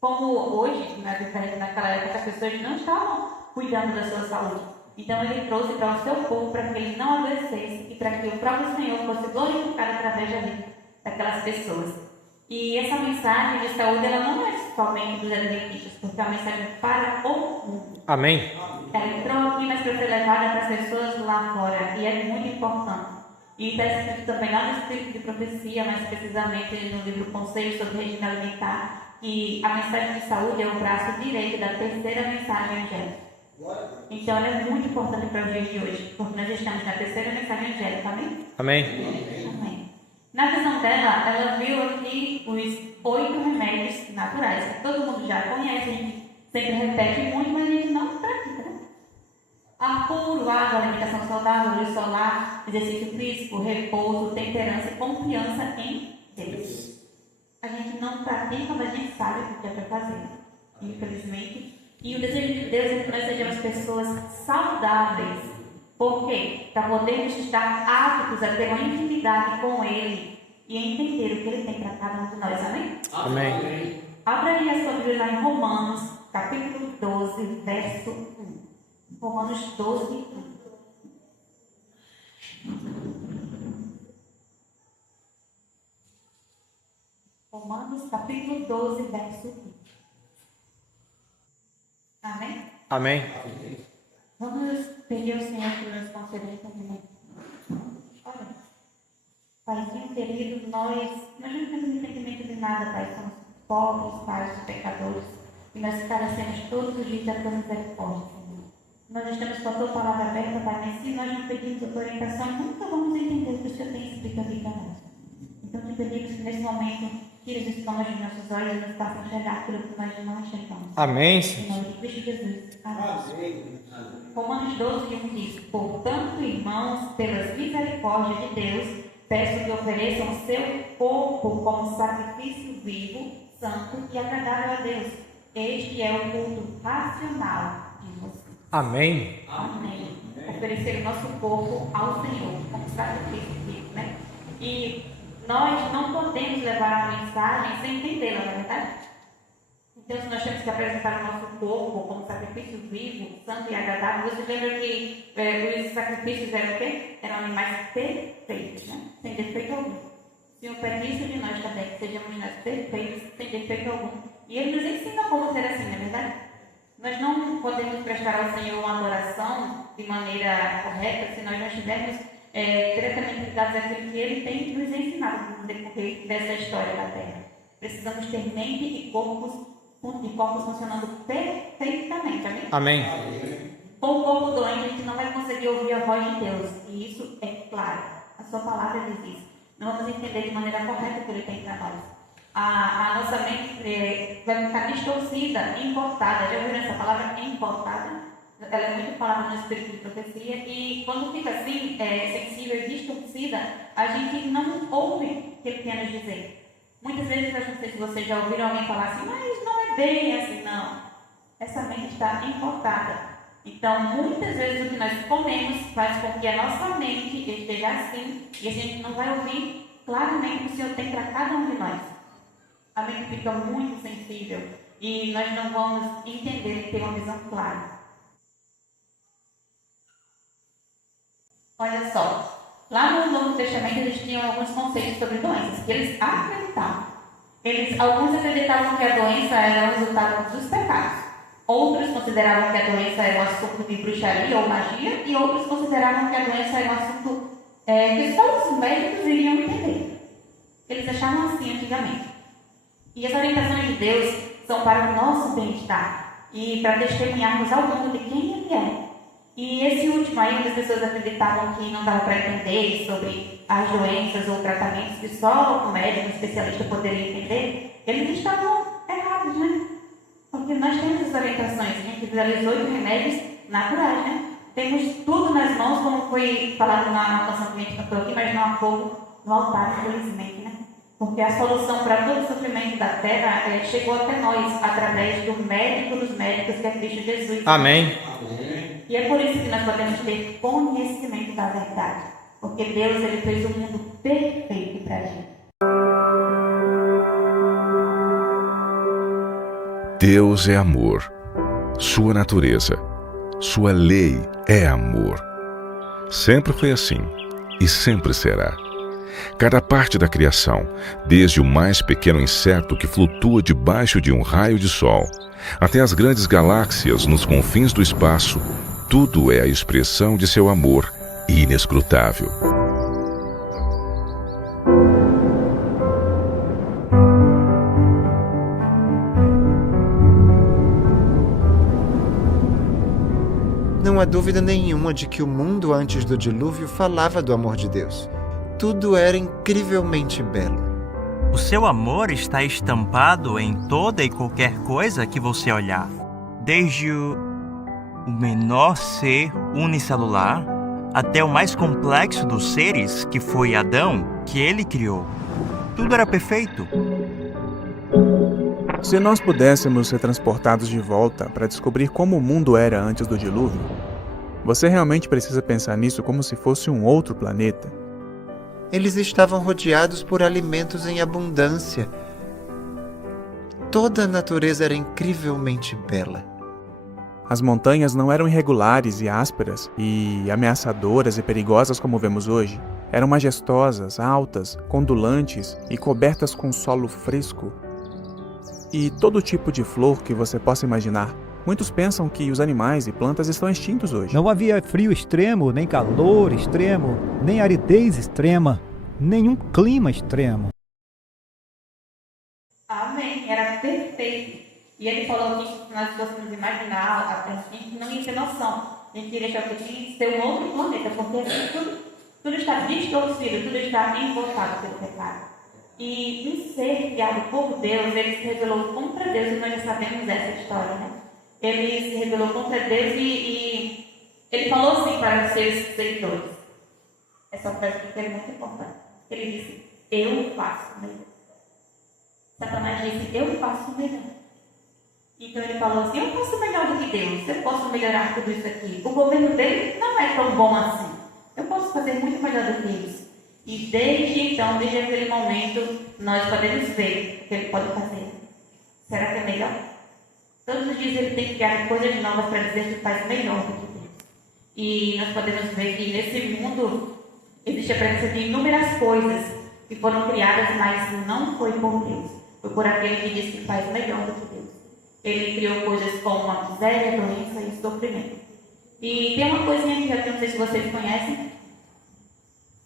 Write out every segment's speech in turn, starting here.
Como hoje, naquela época, as pessoas não estavam cuidando da sua saúde. Então ele trouxe para o seu povo para que ele não adoecesse e para que o próprio Senhor fosse glorificado através daquelas pessoas. E essa mensagem de saúde, ela não é somente dos adventistas, porque é uma mensagem para o mundo. Amém. Ela entrou aqui, mas para ser levada para as pessoas lá fora, e é muito importante. E está escrito também lá no Espírito de Profecia, mais precisamente no livro Conselho sobre Regime Alimentar, que a mensagem de saúde é o braço direito da terceira mensagem angélica. Então ela é muito importante para os dias de hoje, porque nós estamos na terceira mensagem angélica, amém? Amém. Amém. Na visão dela, ela viu aqui os 8 remédios naturais, que todo mundo já conhece, a gente sempre repete muito, mas a gente não pratica, né? Ar puro, água, alimentação saudável, luz solar, exercício físico, repouso, temperança e confiança em Deus. A gente não pratica, mas a gente sabe o que é para fazer, infelizmente. E o desejo de Deus é que nós sejamos pessoas saudáveis. Por quê? Para podermos estar aptos a ter uma intimidade com Ele e entender o que Ele tem para cada um de nós. Amém? Amém. Abra aí a sua Bíblia lá em Romanos, capítulo 12, verso 1. Romanos 12, 1. Romanos, capítulo 12, verso 1. Amém? Amém. Vamos pedir ao Senhor que nos conceda entendimento. Olha, Paizinho querido, nós não temos entendimento de nada, Pai. Somos pobres, pais, pecadores. E nós carecemos todos os dias da tua misericórdia, Senhor. Nós estamos com a tua palavra aberta, Pai, mas se nós não pedimos a tua orientação, nunca vamos entender o que o Senhor tem escrito aqui para nós. Então te pedimos que nesse momento tire os escomas dos nossos olhos e nos faça enxergar aquilo que nós não enxergamos. Amém. Em nome de Cristo Jesus. Amém. Romanos 12, 1 diz: Portanto, irmãos, pelas misericórdias de Deus, peço que ofereçam o seu corpo como sacrifício vivo, santo e agradável a Deus. Este é o culto racional de vocês. Amém. Amém. Oferecer o nosso corpo ao Senhor como sacrifício vivo, né? E nós não podemos levar a mensagem sem entendê-la, não é verdade? Então, se nós temos que apresentar o nosso corpo como sacrifício vivo, santo e agradável, você lembra que os sacrifícios eram o quê? Eram animais perfeitos, né? Sem defeito algum. O Senhor pede isso de nós também, que sejamos nós perfeitos, sem defeito algum. E Ele nos ensina como ser assim, não é verdade? Nós não podemos prestar ao Senhor uma adoração de maneira correta se nós não estivermos diretamente ligados àquilo que Ele tem nos ensinado no decorrer dessa história da Terra. Precisamos ter mente e corpos funcionando perfeitamente, amém? Amém. Com o corpo doente, a gente não vai conseguir ouvir a voz de Deus, e isso é claro. A sua palavra diz isso. Não vamos entender de maneira correta o que Ele tem para nós. A nossa mente vai ficar distorcida, importada. Já ouviram essa palavra? Importada. Ela é muito falada no Espírito de Profecia, e quando fica assim, sensível e distorcida, a gente não ouve o que Ele quer nos dizer. Muitas vezes, eu não sei se vocês já ouviram alguém falar assim, mas não é bem assim, não. Essa mente está importada. Então, muitas vezes o que nós comemos faz com que a nossa mente esteja assim, e a gente não vai ouvir claramente o que o Senhor tem para cada um de nós. A mente fica muito sensível e nós não vamos entender e ter uma visão clara. Olha só. Lá no Novo Testamento eles tinham alguns conceitos sobre doenças que eles acreditavam. Alguns acreditavam que a doença era o resultado dos pecados. Outros consideravam que a doença era um assunto de bruxaria ou magia. E outros consideravam que a doença era um assunto que só os médicos iriam entender. Eles achavam assim antigamente. E as orientações de Deus são para o nosso bem-estar e para testemunharmos ao mundo de quem Ele é. E esse último aí, onde as pessoas acreditavam que não dava para entender sobre as doenças ou tratamentos que só o médico, um especialista poderia entender, eles estavam errados, né? Porque nós temos as orientações, a gente visualizou os remédios naturais, né? Temos tudo nas mãos, como foi falado na canção que a gente cantou aqui, mas não há fogo no altar, infelizmente, né? Porque a solução para todo o sofrimento da terra chegou até nós, através do médico dos médicos, que é Cristo Jesus. Amém. E é por isso que nós podemos ter conhecimento da verdade. Porque Deus, Ele fez um mundo perfeito para a gente. Deus é amor. Sua natureza, sua lei é amor. Sempre foi assim e sempre será. Cada parte da criação, desde o mais pequeno inseto que flutua debaixo de um raio de sol, até as grandes galáxias nos confins do espaço, tudo é a expressão de seu amor inescrutável. Não há dúvida nenhuma de que o mundo antes do dilúvio falava do amor de Deus. Tudo era incrivelmente belo. O seu amor está estampado em toda e qualquer coisa que você olhar. Desde o menor ser unicelular até o mais complexo dos seres, que foi Adão, que ele criou. Tudo era perfeito. Se nós pudéssemos ser transportados de volta para descobrir como o mundo era antes do dilúvio, você realmente precisa pensar nisso como se fosse um outro planeta. Eles estavam rodeados por alimentos em abundância. Toda a natureza era incrivelmente bela. As montanhas não eram irregulares e ásperas e ameaçadoras e perigosas como vemos hoje. Eram majestosas, altas, condulantes e cobertas com solo fresco. E todo tipo de flor que você possa imaginar. Muitos pensam que os animais e plantas estão extintos hoje. Não havia frio extremo, nem calor extremo, nem aridez extrema, nenhum clima extremo. Amém. Era perfeito. E ele falou que se nós fôssemos imaginar, a gente não ia ter noção. A gente iria achar que tinha que ser um outro planeta, porque assim, tudo está distorcido, tudo está envoltado pelo pecado. E um ser criado por Deus, ele se rebelou contra Deus, e nós já sabemos essa história, né? Ele se rebelou contra Deus e ele falou assim para os seus seguidores. Essa frase aqui é muito importante. Ele disse, eu faço melhor. Satanás disse, eu faço melhor. Então ele falou assim, eu faço melhor do que Deus, eu posso melhorar tudo isso aqui. O governo dele não é tão bom assim. Eu posso fazer muito melhor do que isso. E desde então, desde aquele momento, nós podemos ver o que ele pode fazer. Será que é melhor? Todos os dias ele tem que criar coisas novas para dizer que faz melhor do que Deus. E nós podemos ver que nesse mundo existe a presença de inúmeras coisas que foram criadas, mas não foi por Deus. Foi por aquele que diz que faz melhor do que Deus. Ele criou coisas como a miséria, a doença e o sofrimento. E tem uma coisinha aqui, eu não sei se vocês conhecem.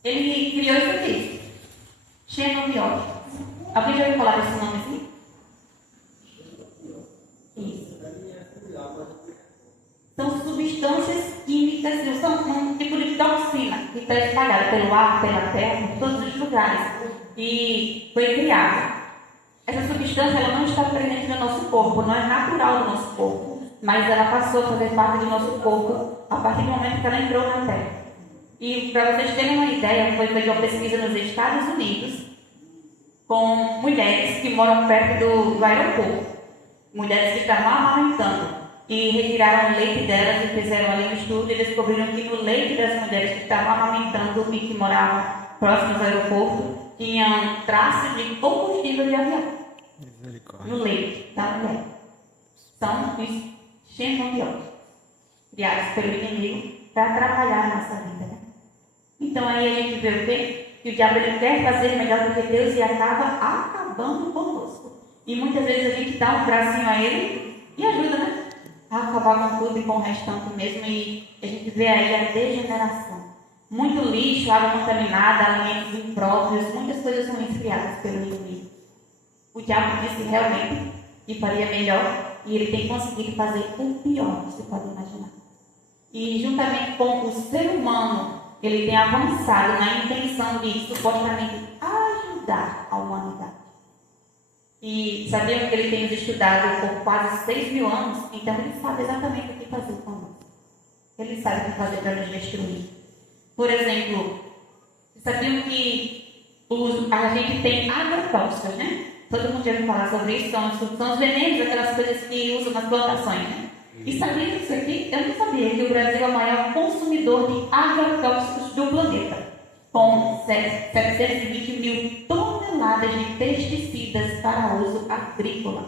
Ele criou isso aqui. Xenobióticos. Alguém já ouviu falar desse nome assim? Isso. São substâncias químicas, são um tipo de toxina que está espalhada pelo ar, pela terra, em todos os lugares. E foi criada. Essa substância ela não está presente no nosso corpo, não é natural do nosso corpo, mas ela passou a fazer parte do nosso corpo a partir do momento que ela entrou na terra. E para vocês terem uma ideia, foi feita uma pesquisa nos Estados Unidos com mulheres que moram perto do aeroporto. Mulheres que estavam amamentando e retiraram o leite delas e fizeram ali um estudo e descobriram que no leite das mulheres que estavam amamentando e que moravam próximos ao aeroporto tinham traços de combustível de avião no leite da mulher. São os xenobióticos criados pelo inimigo para atrapalhar a nossa vida, né? Então aí a gente vê o quê? Que o diabo ele quer fazer melhor do que Deus e acaba acabando conosco. E muitas vezes a gente dá um bracinho a ele e ajuda, né? A acabar com tudo e com o restante mesmo. E a gente vê aí a degeneração. Muito lixo, água contaminada, alimentos impróprios, muitas coisas ruins criadas pelo inimigo. O diabo disse realmente que faria melhor e ele tem conseguido fazer o pior que você pode imaginar. E juntamente com o ser humano, ele tem avançado na intenção de supostamente ajudar a humanidade. E sabiam que ele tem nos estudado por quase 6.000 anos, então ele sabe exatamente o que fazer conosco. Ele sabe o que fazer para nos destruir. Por exemplo, sabiam que a gente tem agrotóxicos, né? Todo mundo já ouviu falar sobre isso, são os venenos, aquelas coisas que usam nas plantações, né? E sabia disso aqui? Eu não sabia que o Brasil é o maior consumidor de agrotóxicos do planeta, com 720 mil toneladas de pesticidas para uso agrícola.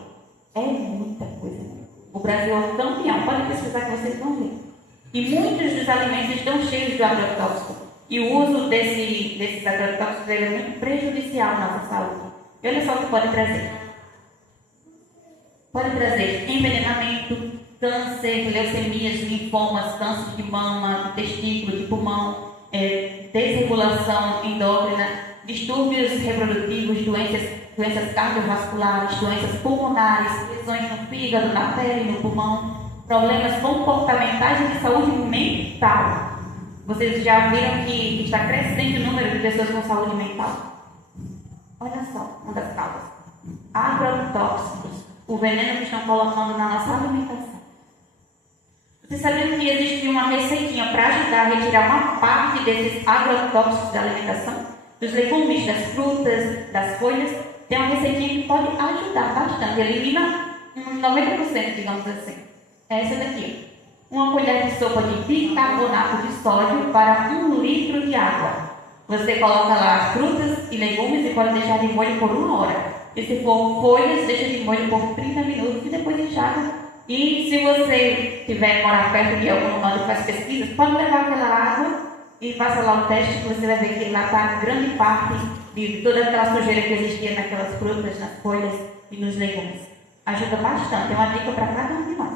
É muita coisa. O Brasil é o campeão. Pode pesquisar que vocês vão ver. E muitos dos alimentos estão cheios de agrotóxico. E o uso desses agrotóxicos é muito prejudicial à nossa saúde. E olha só o que pode trazer. Pode trazer envenenamento, câncer, leucemias, linfomas, câncer de mama, de testículo, de pulmão, desregulação endócrina, distúrbios reprodutivos, doenças cardiovasculares, doenças pulmonares, lesões no fígado, na pele, no pulmão, problemas comportamentais e de saúde mental. Vocês já viram que está crescendo o número de pessoas com saúde mental? Olha só, uma das causas. Agrotóxicos, o veneno que estão colocando na nossa alimentação. Vocês sabiam que existe uma receitinha para ajudar a retirar uma parte desses agrotóxicos da alimentação? Dos legumes, das frutas, das folhas? Tem uma receitinha que pode ajudar bastante, elimina uns 90%, digamos assim. É essa daqui. Uma colher de sopa de bicarbonato de sódio para 1 litro de água. Você coloca lá as frutas e legumes e pode deixar de molho por 1 hora. E se for folhas, deixa de molho por 30 minutos e depois enxaga. E se você tiver morar perto de algum lugar que faz pesquisas, pode levar aquela água e faça lá o teste que você vai ver que lá está grande parte de toda aquela sujeira que existia naquelas frutas, nas folhas e nos legumes. Ajuda bastante, é uma dica para cada um de nós.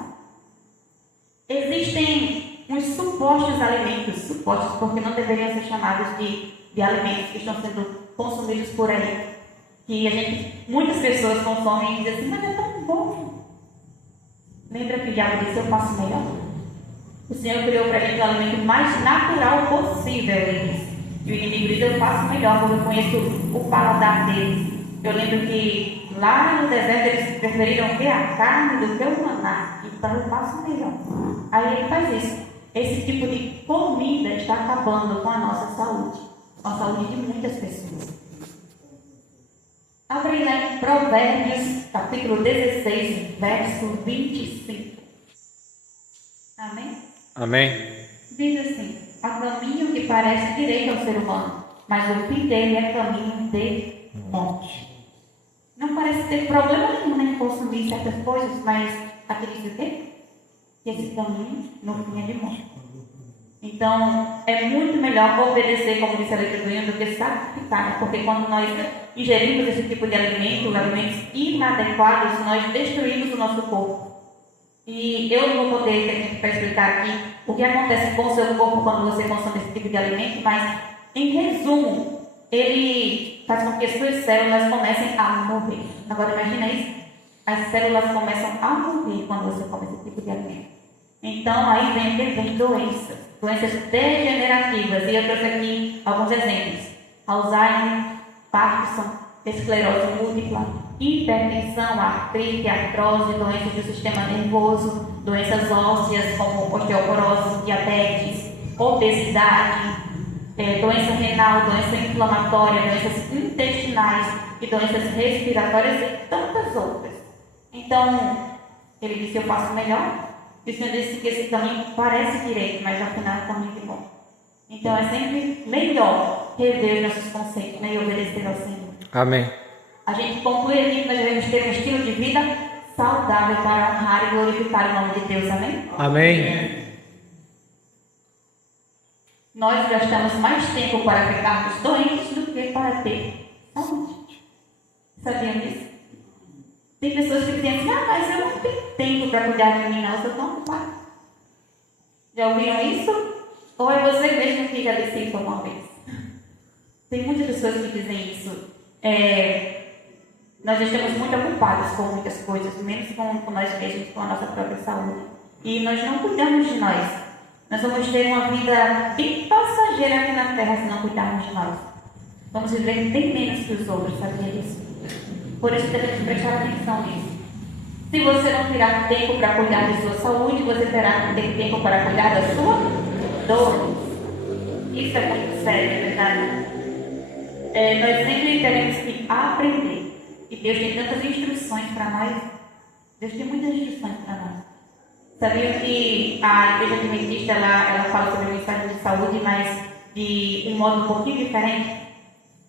Existem uns supostos alimentos, supostos porque não deveriam ser chamados de alimentos que estão sendo consumidos por aí, que muitas pessoas consomem e dizem assim, mas é tão bom. Lembra que o diabo disse, eu faço melhor? O Senhor criou para a gente o alimento mais natural possível, ele disse. E o inimigo diz, eu faço melhor, porque eu conheço o paladar deles. Eu lembro que lá no deserto eles preferiram ver a carne do que o maná. Então eu faço melhor. Aí ele faz isso. Esse tipo de comida está acabando com a nossa saúde. Com a saúde de muitas pessoas. Abre lá em Provérbios, capítulo 16, verso 25. Amém? Amém. Diz assim, há caminho que parece direito ao ser humano, mas o fim dele é caminho de morte. Não parece ter problema nenhum em consumir certas coisas, mas aqui diz o quê? Que esse caminho no fim é de morte. Então, é muito melhor obedecer, como disse a letra do hino, do que sacrificar, porque quando nós ingerimos esse tipo de alimentos inadequados, nós destruímos o nosso corpo. E eu não vou poder ter tempo para explicar aqui o que acontece com o seu corpo quando você consome esse tipo de alimento, mas, em resumo, ele faz com que as suas células comecem a morrer. Agora, imagina isso. As células começam a morrer quando você come esse tipo de alimento. Então, aí vem doenças degenerativas. E eu trouxe aqui alguns exemplos. Alzheimer, Parkinson, esclerose múltipla, hipertensão, artrite, artrose, doenças do sistema nervoso, doenças ósseas como osteoporose, diabetes, obesidade, doença renal, doença inflamatória, doenças intestinais e doenças respiratórias e tantas outras. Então, ele disse, eu faço melhor. E o Senhor disse que esse caminho parece direito, mas afinal é caminho de bom. Então, é sempre melhor rever os nossos conceitos, né, e obedecer ao Senhor. Amém. A gente conclui aqui que nós devemos ter um estilo de vida saudável para honrar e glorificar o nome de Deus. Amém? Amém. Nós gastamos mais tempo para ficarmos doentes do que para ter saúde. Sabiam disso? Tem pessoas que dizem assim, mas eu não tenho tempo para cuidar de mim, não, eu sou tão ocupada. Já ouviram isso? Ou é você mesmo que já disse isso alguma vez? Tem muitas pessoas que dizem isso. Nós estamos muito ocupados com muitas coisas, menos com nós mesmos, com a nossa própria saúde. E nós não cuidamos de nós. Nós vamos ter uma vida bem passageira aqui na Terra se não cuidarmos de nós. Vamos viver bem menos que os outros, sabia disso? Por isso devemos prestar atenção nisso. Se você não tirar tempo para cuidar de sua saúde, você terá que ter tempo para cuidar da sua dor. Isso é muito sério, é verdade? Nós sempre teremos que aprender. E Deus tem tantas instruções para nós. Deus tem muitas instruções para nós. Sabiam que a Igreja Adventista ela fala sobre mensagem de saúde, mas de um modo um pouquinho diferente?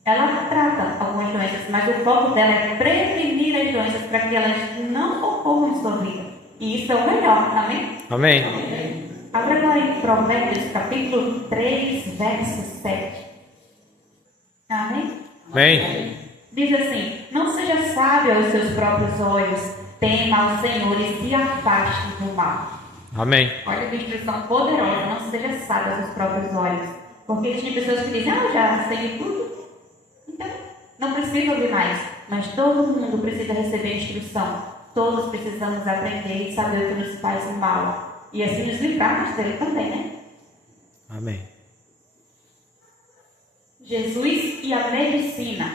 Ela trata algumas doenças, mas o foco dela é prevenir as doenças para que elas não ocorram em sua vida. E isso é o melhor, amém? Amém. Abra agora em Provérbios, capítulo 3, verso 7. Amém? Amém. Diz assim: não seja sábio aos seus próprios olhos, tema ao Senhor e se afaste do mal. Amém. Olha que instrução poderosa, não seja sábio aos seus próprios olhos. Porque existem pessoas que dizem, já sei tudo. Então, não precisa ouvir mais. Mas todo mundo precisa receber instrução. Todos precisamos aprender e saber o que nos faz mal. E assim nos livrarmos dele também, né? Amém. Jesus e a medicina.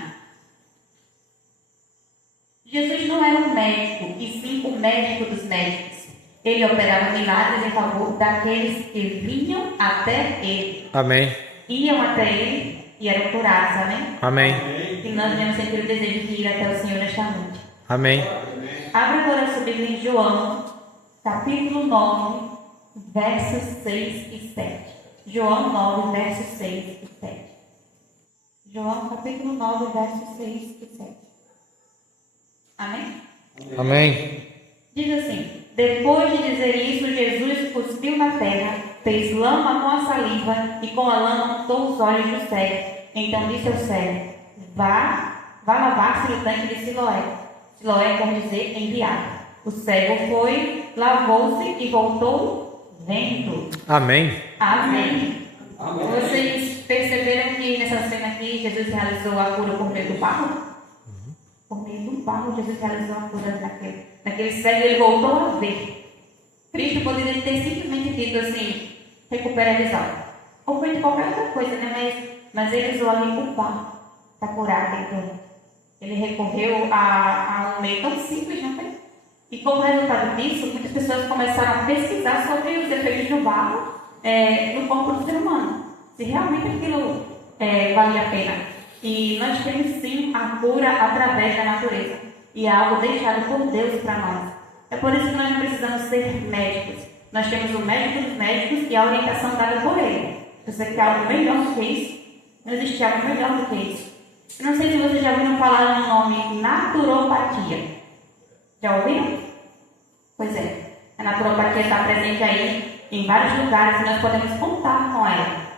Jesus não era um médico, e sim o médico dos médicos. Ele operava milagres em favor daqueles que vinham até ele. Amém. Iam até ele e eram curados, amém? Amém. E nós devemos sentir o desejo de ir até o Senhor nesta noite. Amém. Abra agora sua Bíblia em João, capítulo 9, versos 6 e 7. João 9, versos 6 e 7. João, capítulo 9, versos 6 e 7. Amém? Amém. Diz assim: depois de dizer isso, Jesus cuspiu na terra, fez lama com a saliva e com a lama untou os olhos do cego. Então disse ao cego: vá lavar-se no tanque de Siloé. Siloé quer dizer enviado. O cego foi, lavou-se e voltou vendo. Amém. Amém. Vocês perceberam que nessa cena aqui Jesus realizou a cura por meio do barro? Por meio do barro, Jesus realizou a cura daquele cego e ele voltou a ver. Cristo poderia ter simplesmente dito assim: recupera a visão. Ou foi de qualquer outra coisa, né? Mas ele usou ali o barro para curar aquele doente. Ele recorreu a um meio tão simples, não foi? E como resultado disso, muitas pessoas começaram a pesquisar sobre os efeitos do barro no corpo do ser humano. Se realmente aquilo valia a pena. E nós temos sim a cura através da natureza. E é algo deixado por Deus para nós. É por isso que nós não precisamos ser médicos. Nós temos o médico dos médicos e a orientação dada por ele. Se você quer algo melhor do que isso, não existe algo melhor do que isso. Eu não sei se vocês já ouviram falar no nome naturopatia. Já ouviram? Pois é. A naturopatia está presente aí em vários lugares e nós podemos contar com ela.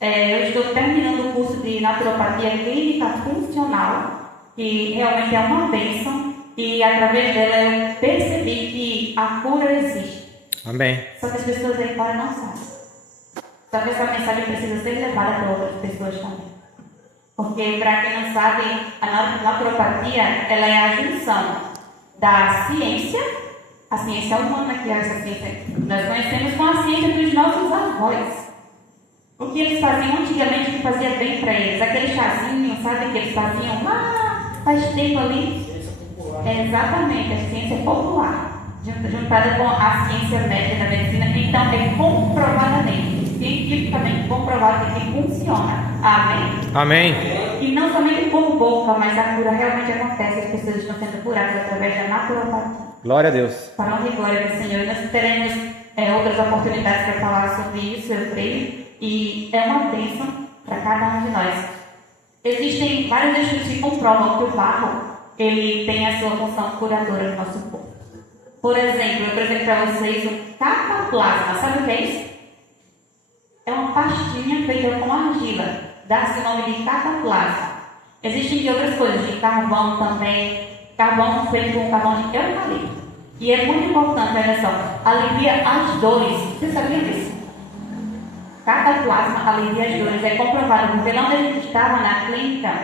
Eu estou terminando o curso de naturopatia clínica funcional, que realmente é uma bênção, e através dela eu percebi que a cura existe. Amém. Só que as pessoas aí fora não sabem. Só que essa mensagem precisa ser levada para outras pessoas também. Porque, para quem não sabe, a naturopatia ela é a junção da ciência, a ciência humana, que é essa ciência nós conhecemos, com a ciência dos nossos avós. O que eles faziam antigamente que fazia bem para eles, aquele chazinho, sabe, que eles faziam lá faz tempo ali. Exatamente, a ciência popular, juntada com a ciência médica da medicina, então é comprovadamente, cientificamente comprovado que funciona. Amém? Amém. E não somente por boca, mas a cura realmente acontece, as pessoas estão sendo curadas através da naturopatia. Glória a Deus. Para a honra e glória do Senhor. E nós teremos outras oportunidades para falar sobre isso, eu creio. E é uma bênção para cada um de nós. Existem vários estudos que comprovam que o barro ele tem a sua função curadora no nosso corpo. Por exemplo, eu apresento para vocês o cataplasma. Sabe o que é isso? É uma pastinha feita com argila. Dá-se o nome de cataplasma. Existem de outras coisas, de carvão também. Carvão feito com carvão de eucalipto. E é muito importante, olha só, alivia as dores. Você sabia disso? Cataplasma alivia as dores. É comprovado, porque lá onde a gente estava na clínica,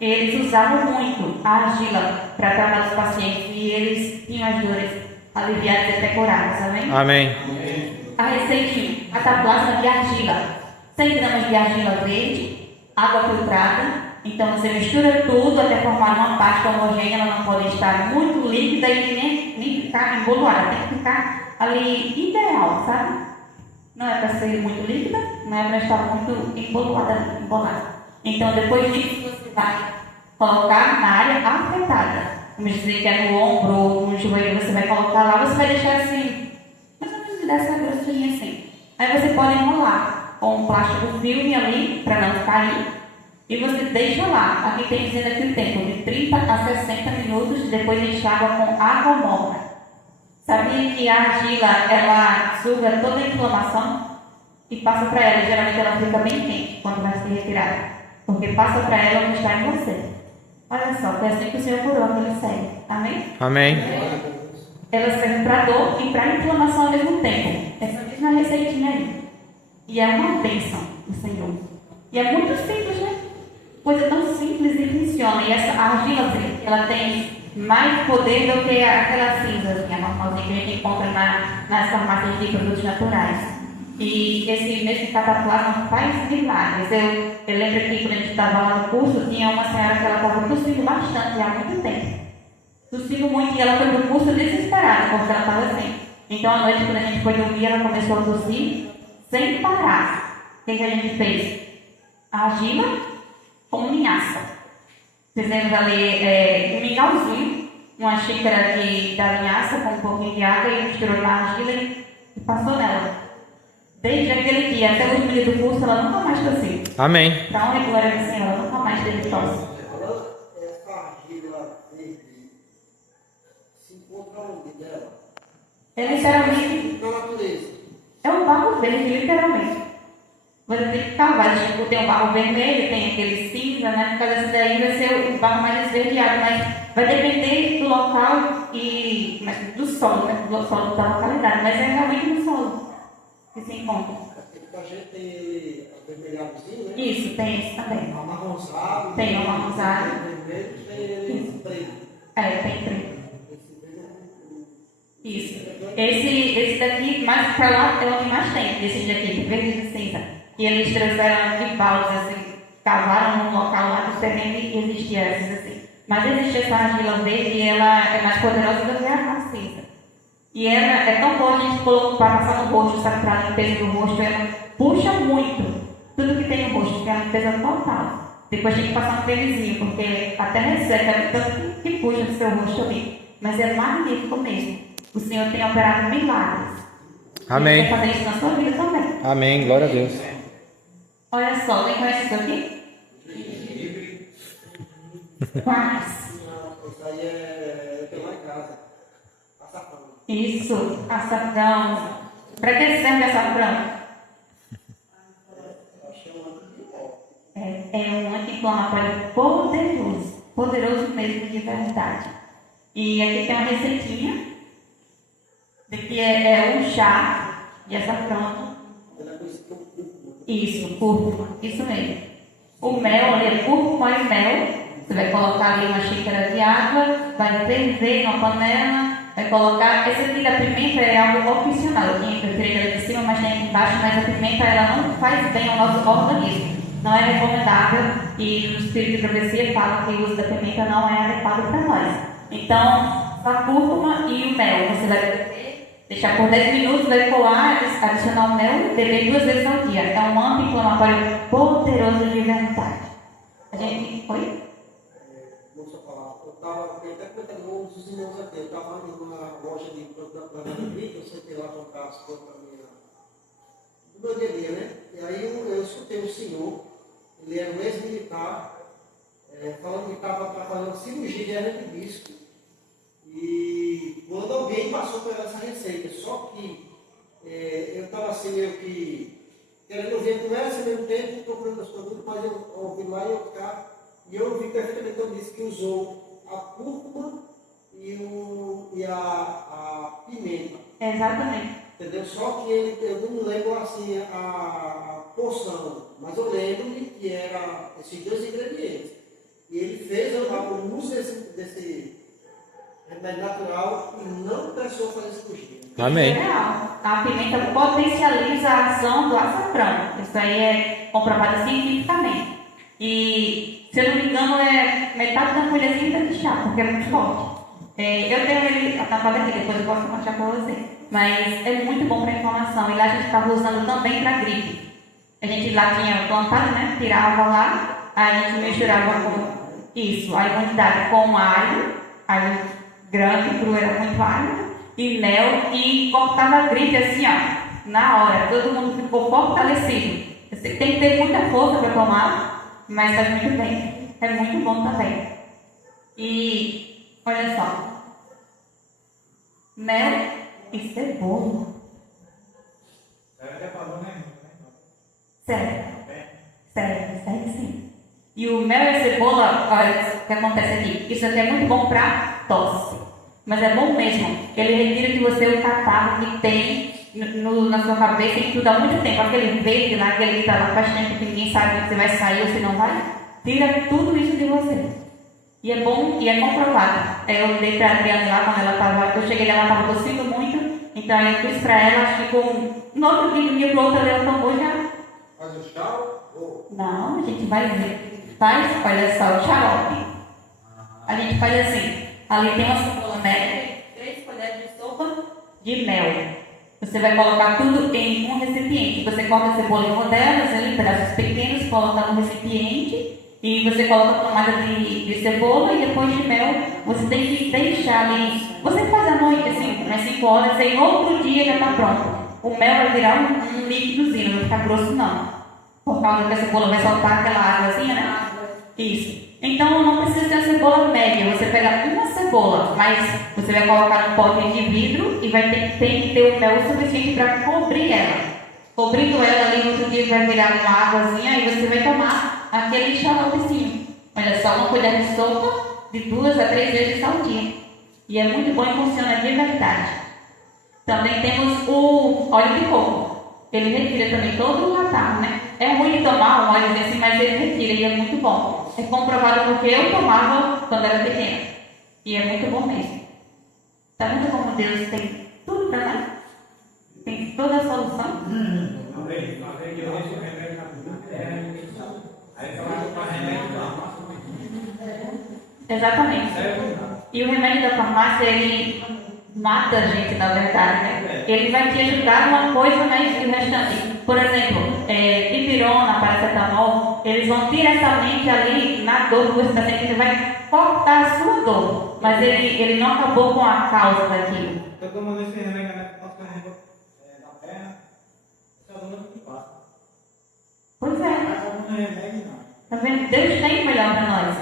eles usavam muito a argila para tratar os pacientes e eles tinham as dores aliviadas e até curadas, amém? Amém. A receitinha, cataplasma de argila. 100 gramas de argila verde, água filtrada. Então você mistura tudo até formar uma pasta homogênea. Ela não pode estar muito líquida e nem ficar embolada. Tem que ficar ali ideal, sabe? Não é para ser muito líquida, não é para estar muito embolada. Então depois disso você vai colocar na área afetada. Vamos dizer que é no ombro ou no joelho, você vai colocar lá, você vai deixar assim, mais ou menos dessa grossinha assim. Aí você pode enrolar com um plástico filme ali, para não cair. E você deixa lá. Aqui tem dizendo aqui o tempo, de 30 a 60 minutos, depois enxágua com água morna. Sabia que a argila, ela suga toda a inflamação e passa para ela. Geralmente ela fica bem quente quando vai ser retirada, porque passa para ela o que está em você. Olha só, foi assim que o Senhor curou aquele cego. Amém? Amém. Ela serve para dor e para inflamação ao mesmo tempo. Essa mesma receitinha aí. E é uma bênção do Senhor. E é muito simples, né? Coisa tão simples e funciona. E essa argila, ela tem mais poder do que aquela cinzazinha normalzinha que a gente encontra nas farmácias de produtos naturais. E esse mesmo cataplasma faz milagres. Eu lembro que quando a gente estava lá no curso, tinha uma senhora que ela estava tossindo bastante há muito tempo. Tossindo muito e ela foi pro curso desesperada, porque ela estava assim. Então, à noite, quando a gente foi dormir, ela começou a tossir sem parar. O que a gente fez? Argila com linhaça. Fizemos ali um mingauzinho, uma xícara da linhaça com um pouquinho de água e misturou na argila e passou nela. Desde aquele dia até o dia do curso, ela nunca mais tossiu. Amém. Para onde glória do Senhor, ela nunca mais teve tosse. Essa argila verde se encontra onde dela? É literalmente. Na natureza. É um barro verde, literalmente. Você tem que cavar. Tipo, tem um barro vermelho, tem aquele cinza, né? Por causa desse daí vai ser o barro mais esverdeado, mas vai depender do local e do solo, né? Do solo da localidade, mas é realmente no solo que se encontra. A gente tem avermelhadozinho, né? Isso, tem esse também. Amarronzado. Tem o amarronzado. Vermelho, tem ele preto. Tem preto. Isso. Esse daqui, mais pra lá, é onde mais tem, esse daqui, verde e cinza. E eles trouxeram de baldes, assim, cavaram num local lá do terreno e existia essas assim. Mas existe essa argila verde e ela é mais poderosa do que a cinza. E ela é tão boa, a gente colocou para passar no rosto, sabe, para a limpeza do rosto, ela puxa muito tudo que tem no rosto, que é a limpeza total. Depois tem que passar um tênisinho, porque até resseca, tanto que puxa no seu rosto ali. Mas é magnífico mesmo. O Senhor tem operado milagres. Amém. Ele vai fazer isso na sua vida também. Amém. Glória a Deus. Olha só, alguém conhece isso aqui? Quais? Isso aí tem lá em casa. Açafrão. Isso, açafrão. Para que serve açafrão? É um anti-inflamatório poderoso. Poderoso mesmo, de verdade. E aqui tem uma receitinha. Daqui é um chá de açafrão. Isso, cúrcuma, isso mesmo. O mel, ali, cúrcuma e mel. Você vai colocar ali uma xícara de água, vai ferver na panela, vai colocar. Esse aqui da pimenta é algo opcional. Eu tinha preferido ela de cima, mas tem aqui embaixo, mas a pimenta ela não faz bem ao nosso organismo. Não é recomendável e o Espírito de Profecia fala que o uso da pimenta não é adequado para nós. Então, a cúrcuma e o mel, você vai deixar por 10 minutos, vai coar, adicionar o mel e beber 2 vezes ao dia. É um anti-inflamatório poderoso de verdade. A gente... Oi? Moça falar, eu até comentando com os irmãos aqui, eu estava numa loja de produto, eu sentei lá comprar as coisas para mim, do meu dia a dia, né? E aí eu escutei um senhor, ele era um ex-militar, falando que estava fazendo cirurgia de hernia de disco. E quando alguém passou por essa receita, só que eu estava assim meio que querendo ver com essa ao mesmo tempo, procurando os produtos, mas eu ouvi lá e eu vi perfeitamente como disse que usou a cúrcuma e a pimenta. Exatamente. Entendeu? Só que eu não lembro assim a porção, mas eu lembro que era esses 2 ingredientes. E ele fez o uso desse remédio natural e não precisou fazer cirurgia. Amém. É real. A pimenta potencializa a ação do açafrão. Isso aí é comprovado cientificamente. E, se eu não me engano, é metade da colherzinha de chá, porque é muito forte. Eu tenho ele tapado aqui, depois eu posso mostrar para você. Mas é muito bom para a inflamação. E lá a gente estava usando também para gripe. A gente lá tinha plantado, né? Tirava lá, aí a gente misturava com isso, a imunidade com alho grande, cru, era muito alho, e mel, e cortava a gripe assim, ó, na hora. Todo mundo ficou fortalecido. Você tem que ter muita força para tomar, mas faz muito bem. É muito bom também. E olha só, mel e cebola. Sério, sério sim. E o mel e a cebola, olha o que acontece aqui. Isso aqui é muito bom para tosse. Mas é bom mesmo. Ele retira de você o catarro que tem na sua cabeça e tudo há muito tempo. Aquele verde lá, aquele que está lá faz tempo que ninguém sabe se você vai sair ou se não vai. Tira tudo isso de você. E é bom e é comprovado. Eu dei para a Adriana lá quando ela estava. Eu cheguei lá, ela estava tossindo muito. Então eu fiz para ela, acho que no outro dia para o outro ela tomou já. Faz o chá? Não, a gente vai ver. Faz, olha só, o xarope. A gente faz assim. Ali tem uma cebola média, 3 colheres de sopa de mel. Você vai colocar tudo em um recipiente. Você corta a cebola em rodelas, em pedaços pequenos, coloca no recipiente e você coloca a camada de cebola e depois de mel. Você tem que deixar ali. Você faz à noite, assim, umas 5 horas, e em outro dia já está pronto. O mel vai virar um líquidozinho, não vai ficar grosso não. Por causa que a cebola vai soltar aquela águazinha, né? Isso. Então não precisa ter a cebola média. Você pega uma cebola, mas você vai colocar num pote de vidro e vai ter que ter o mel suficiente para cobrir ela. Cobrindo ela ali, no outro dia vai virar uma águazinha e você vai tomar aquele xaropezinho. Olha só, uma colher de sopa de 2 a 3 vezes ao dia. E é muito bom e funciona de verdade. Também temos o óleo de coco. Ele retira também todo o catarro, né? É ruim tomar um óleo assim, mas ele retira e é muito bom. É comprovado porque eu tomava quando era pequena. E é muito bom mesmo. Tá vendo como Deus tem tudo para nós? Tem toda a solução? Exatamente. E o remédio da farmácia, ele mata a gente, na verdade, né? Ele vai te ajudar uma coisa, mas o restante. Por exemplo, dipirona, paracetamol, eles vão diretamente ali na dor do paciente, ele vai cortar a sua dor, mas ele não acabou com a causa daquilo. Eu tomando esse remédio na perna, essa dor não passa. Pois é. Não remédio, não. Tá vendo? Deus tem o melhor para nós.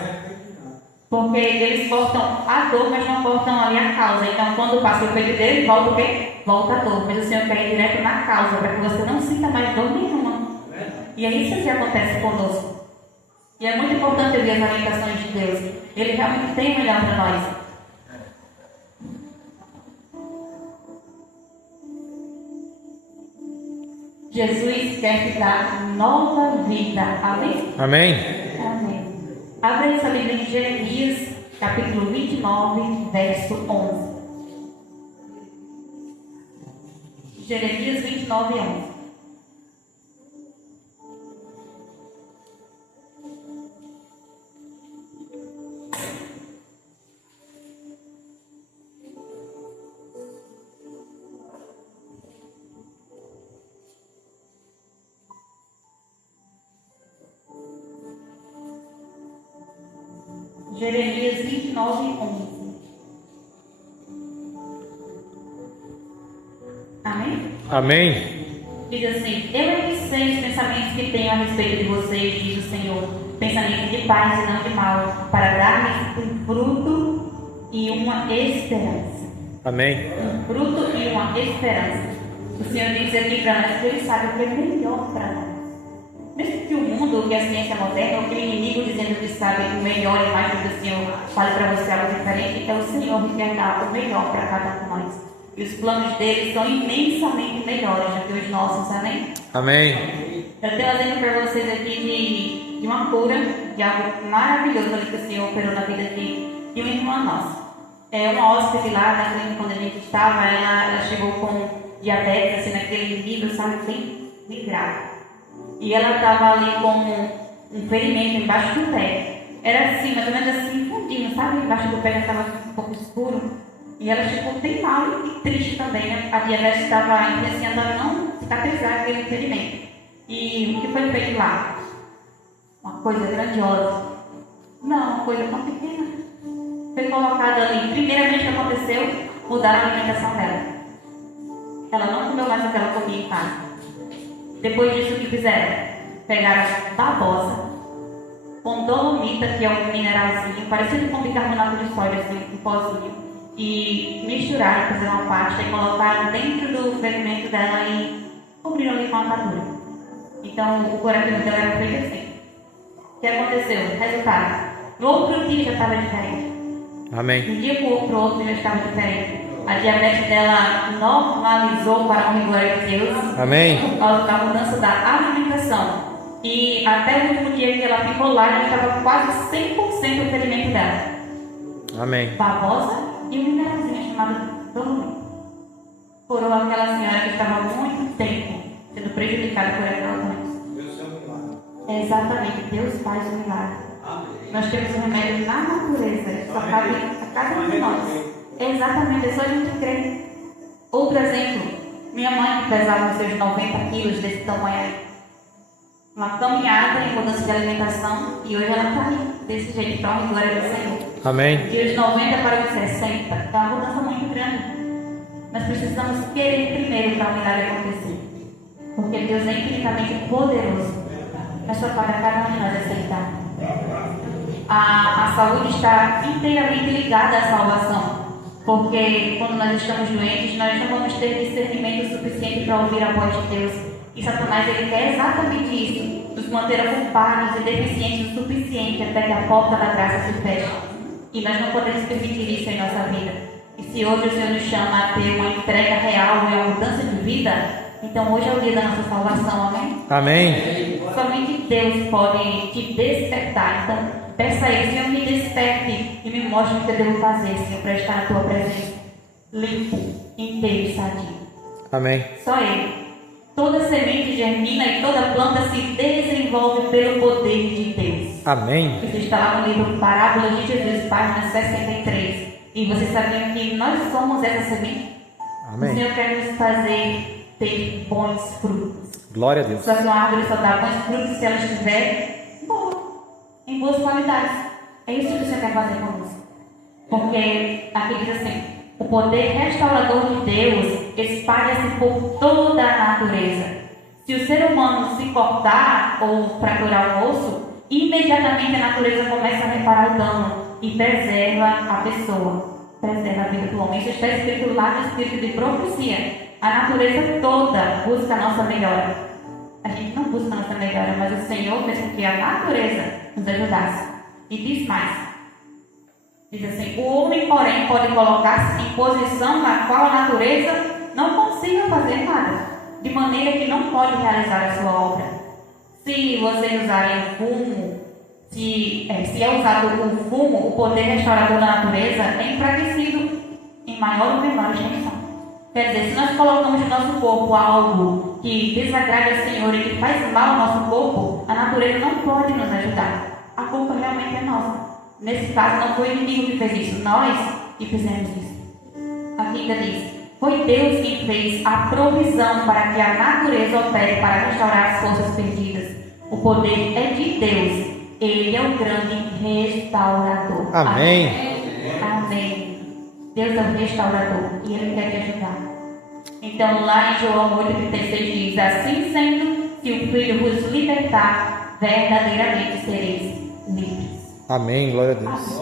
Porque eles cortam a dor, mas não cortam ali a causa. Então, quando passa o peito dele, volta o quê? Volta a dor. Mas o Senhor quer ir direto na causa, para que você não sinta mais dor nenhuma. E é isso que acontece conosco. E é muito importante ouvir as orientações de Deus. Ele realmente tem o melhor para nós. Jesus quer te dar nova vida. Amém? Amém. Amém. Abra essa Bíblia em Jeremias, capítulo 29, verso 11. Jeremias 29, 11. Jeremias 29, 11. Amém? Amém. Diz assim: eu é que sei os pensamentos que tenho a respeito de vocês, diz o Senhor, pensamentos de paz e não de mal, para dar-lhes um fruto e uma esperança. Amém. Um fruto e uma esperança. O Senhor diz aqui para nós que Ele sabe o que é melhor para nós. Mesmo que o mundo, que a ciência moderna, que o inimigo dizendo que sabe o melhor e mais do que o Senhor fale para você algo diferente, é o Senhor que quer dar o melhor para cada um de nós. E os planos dele são imensamente melhores do que os nossos, amém? Amém. Eu tenho um exemplo para vocês aqui de uma cura, de algo maravilhoso que o Senhor operou na vida de uma irmã nossa. Uma hóspede lá na clínica quando a gente estava, ela chegou com diabetes, assim, naquele nível, sabe, bem grave. E ela estava ali com um ferimento embaixo do pé. Era assim, mais ou menos assim, fundinho, sabe? Embaixo do pé já estava um pouco escuro. E ela ficou bem mal e triste também, né? A diabetes estava influenciando a não cicatrizar aquele ferimento. E o que foi feito lá? Uma coisa grandiosa. Não, uma coisa tão pequena. Foi colocada ali. Primeiramente, o que aconteceu? Mudaram a alimentação dela. Ela não comeu mais o que ela comia em casa. Depois disso, o que fizeram? Pegaram babosa, com dolomita, que é um mineralzinho, parecido com bicarbonato de sódio, assim, um pozinho, e misturaram, fizeram uma pasta e colocaram dentro do ferimento dela e cobriram ali com a atadura. Então, o curativo dela era feito assim. O que aconteceu? Resultado. No outro dia já estava diferente. Amém. De um dia para o outro já estava diferente. A diabetes dela normalizou para a glória de Deus. Amém. Por causa da mudança da alimentação. E até o último dia que ela ficou lá, já estava quase 100% do ferimento dela. Amém. Babosa e um mineralzinho chamado dolomita. Curou aquela senhora que estava há muito tempo sendo prejudicada por aquela doença. Deus é um milagre. Exatamente, Deus faz um milagre. Nós temos um remédio na natureza, só cabe a cada um de nós. Exatamente, é só a gente crer. Outro exemplo, minha mãe que pesava os seus 90 quilos desse tamanho aí. Uma caminhada em mudança de alimentação e hoje ela está aí, desse jeito, para a glória do Senhor. Amém. De os 90 para os 60, é uma mudança muito grande. Nós precisamos querer primeiro para o milagre acontecer. Porque Deus é infinitamente poderoso. É só para cada um de nós aceitar. A saúde está inteiramente ligada à salvação. Porque quando nós estamos doentes, nós não vamos ter discernimento suficiente para ouvir a voz de Deus. E Satanás, ele quer exatamente isso. Nos manter ocupados e deficientes o suficiente até que a porta da graça se feche. E nós não podemos permitir isso em nossa vida. E se hoje o Senhor nos chama a ter uma entrega real e uma mudança de vida, então hoje é o dia da nossa salvação, amém? Amém. Somente Deus pode te despertar. Então, peça a Ele, Senhor, me desperte e me mostre o que eu devo fazer, Senhor, para estar na Tua presença. Limpo, inteiro e sadio. Amém. Só Ele. Toda semente germina e toda planta se desenvolve pelo poder de Deus. Amém. Isso está lá no livro Parábolas de Jesus, página 63. E vocês sabiam que nós somos essa semente? Amém. O Senhor quer nos fazer ter bons frutos. Glória a Deus. Só que uma árvore só dá bons frutos se ela estiver boa, em boas qualidades. É isso que o Senhor quer fazer conosco. Porque aqui diz assim: o poder restaurador de Deus espalha-se por toda a natureza. Se o ser humano se cortar ou fraturar o osso, imediatamente a natureza começa a reparar o dano e preserva a pessoa, preserva a vida do homem. Isso está escrito lá no Espírito de Profecia. A natureza toda busca a nossa melhora. A gente não busca a nossa melhora, mas o Senhor fez com que a natureza nos ajudasse. E diz mais. Diz assim: o homem, porém, pode colocar-se em posição na qual a natureza não consiga fazer nada, de maneira que não pode realizar a sua obra. Se vocês usarem o fumo, se é usado o fumo, o poder restaurador da natureza é enfraquecido em maior ou menor extensão. Quer dizer, se nós colocamos no nosso corpo algo que desagrada ao Senhor e que faz mal ao nosso corpo, a natureza não pode nos ajudar. A culpa realmente é nossa. Nesse caso, não foi o inimigo que fez isso, nós que fizemos isso. Aqui ainda diz: foi Deus quem fez a provisão para que a natureza opere para restaurar as forças perdidas. O poder é de Deus. Ele é o grande restaurador. Amém. Amém. Deus é o restaurador e Ele quer te ajudar. Então, lá em João 8,36 diz: assim sendo, se o Filho vos libertar, verdadeiramente sereis livres. Amém. Glória a Deus.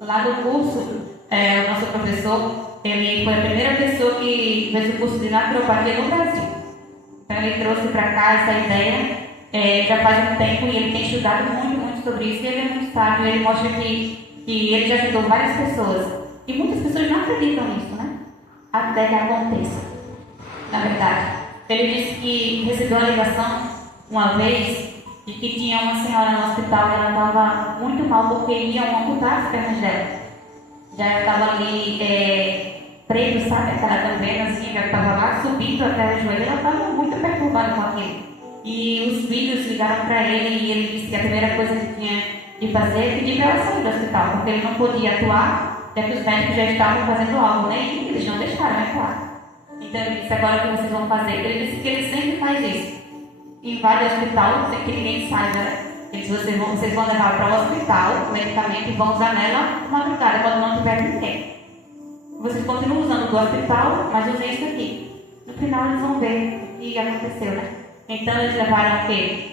Lá no curso, o nosso professor, ele foi a primeira pessoa que fez o curso de naturopatia no Brasil. Então, ele trouxe para cá essa ideia. Já faz um tempo e ele tem estudado muito sobre isso. E ele é muito sábio. Ele mostra que ele já ajudou várias pessoas. E muitas pessoas não acreditam nisso, né? Até que aconteça. Na verdade, ele disse que recebeu a ligação uma vez de que tinha uma senhora no hospital e ela estava muito mal porque iam amputar as pernas dela. Já estava ali preto, sabe? Aquela gangrena assim, já estava lá subindo até o joelho. Ela estava muito perturbada com aquilo. E os filhos ligaram para ele e ele disse que a primeira coisa que tinha de fazer é pedir para ela sair do hospital, porque ele não podia atuar, já que os médicos já estavam fazendo algo, né? E eles não deixaram atuar. Então ele disse: agora o que vocês vão fazer? Ele disse que ele sempre faz isso. Invade o hospital sem que ninguém saiba, né? Ele disse: vocês vão levar para o hospital o medicamento e vão usar nela uma madrugada, quando não tiver ninguém. Vocês continuam usando do hospital, mas usem isso aqui. No final eles vão ver o que aconteceu, né? Então eles levaram o quê?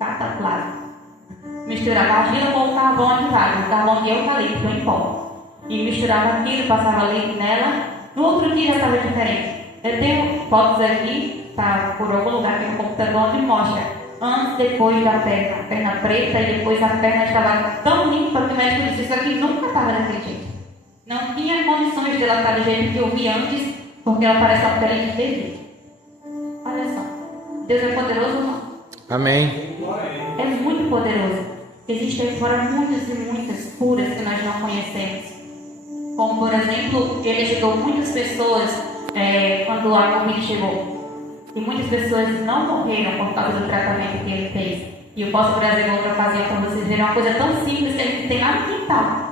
Cataplasma. misturava argila com o carvão ativado, o carvão de eucalipto em pó. E misturava aquilo, passava leite nela. No outro dia já estava diferente. Eu tenho fotos aqui, tá, por algum lugar aqui no computador, onde mostra antes e depois da perna. A perna preta e depois a perna estava tão limpa que o médico disse: isso aqui nunca estava daquele jeito. Não tinha condições de ela estar do jeito que eu vi antes, porque ela parece uma pele de bebê. Olha só, Deus é poderoso ou não? Amém. É muito poderoso. Existem aí fora muitas e muitas curas que nós não conhecemos. Como, por exemplo, ele ajudou muitas pessoas quando a Covid chegou. E muitas pessoas não morreram por causa do tratamento que ele fez. E eu posso trazer outra ocasião para vocês verem uma coisa tão simples que ele tem lá no quintal.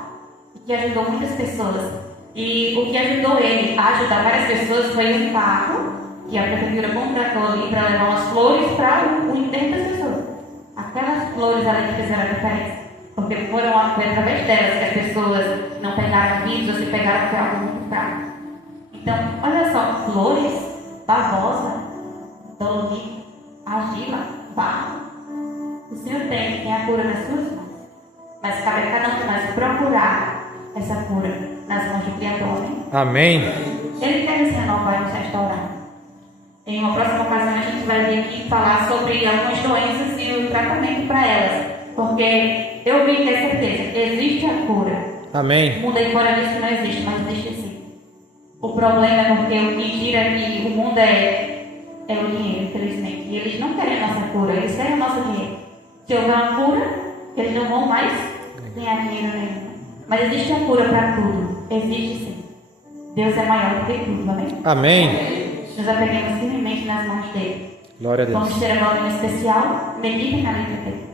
Que ajudou muitas pessoas. E o que ajudou ele a ajudar várias pessoas foi um carro que a prefeitura contratou ali para levar umas flores para o enterro das pessoas. Aquelas flores ali que fizeram a diferença. Porque foi através delas que as pessoas não pegaram vírus ou se pegaram foi algo muito fraco. Então, olha só, flores, babosa, dolomite, argila, barro. O Senhor tem a cura nas suas mãos. Mas cabe a cada um de nós procurar essa cura nas mãos do Criador. Amém. Ele quer nos renovar e nos restaurar. Em uma próxima ocasião a gente vai vir aqui falar sobre algumas doenças e o tratamento para elas. Porque eu vim ter certeza, existe a cura. Amém. O mundo aí fora diz que não existe, mas existe sim. O problema é porque o que gira aqui, o mundo é o dinheiro, infelizmente. E eles não querem a nossa cura, eles querem o nosso dinheiro. Se houver uma cura, eles não vão mais ganhar dinheiro nenhum. Mas existe a cura para tudo. Existe sim. Deus é maior do que tudo, amém? Amém. Nos apeguemos firmemente nas mãos dele. Glória a Deus. Vamos ter agora um especial, meditem na letra dele.